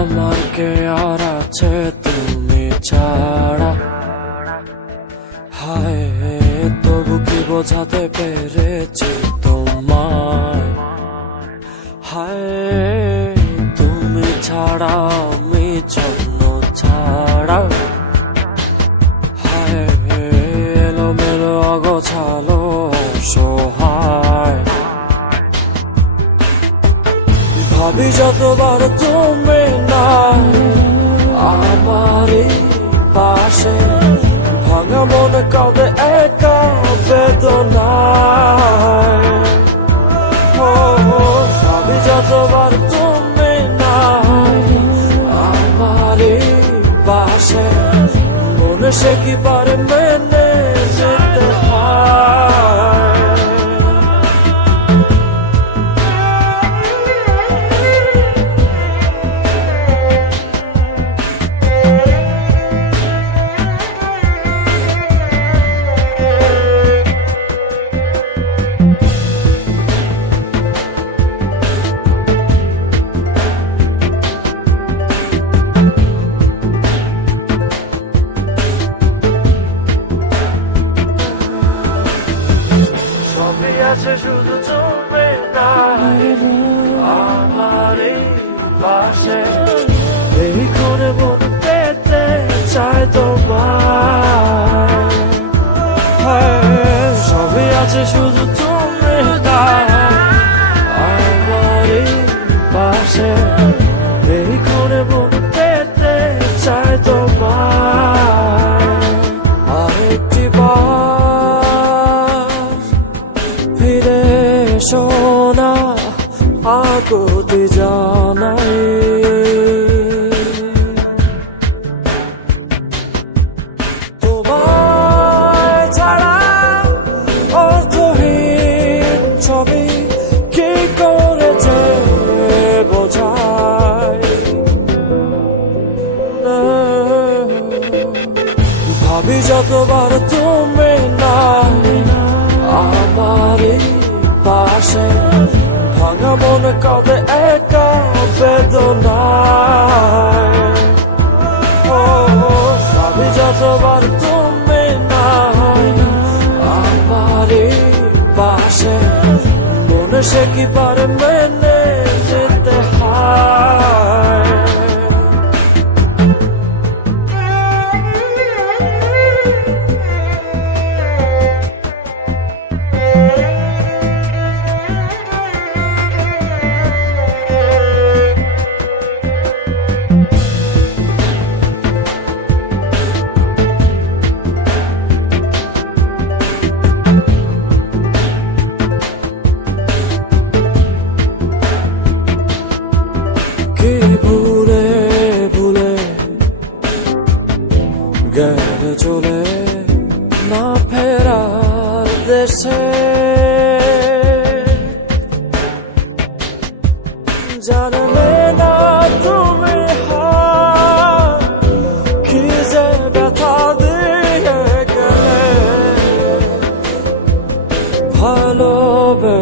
আমার কে আর আছে তুমি ছাড়া, হায় তবু কি বোঝাতে পেরেছি তোমায়, হায় তুমি ছাড়া আমি জন্য ছাড়া, হায় এলোমেলো অগোছালো অসহায়। ভাবি যতবার তুমি নাই আমারই পাশে, ভাঙা মনে কাঁদে একা বেদনায়। ভাবি যতবার তুমি নাই আমারই পাশে, মনে সে কি পারে মেনে যেতে হয়। আছে শুধু তুমি নাই আমারই পাশে, এই ক্ষণে মনে পেতে চাই তোমায়। সবই আছে শুধু তুমি নাই আমারই পাশে, এই ক্ষণে মনে পেতে চাই তোমায়। আরেকটি ফিরে সোনা আকুতি জানাই, তোমায় ছাড়া অর্থহীন ছবি কি করেছে বোঝাই। ভাবি যতবার তুমি নাই আমারই পাশে, ভাঙা মনে কাঁদে একা বেদনায়। ভাবি যতবার তুমি নাই আমারই পাশে, মনে সে কি পারে মেনে যেতে হয়। কি ভুলে ভুলে গেলে চলে না ফেরার দেশে, জানলে না তুমি কি যে ব্যথা দিয়ে গেলে ভালোবেসে।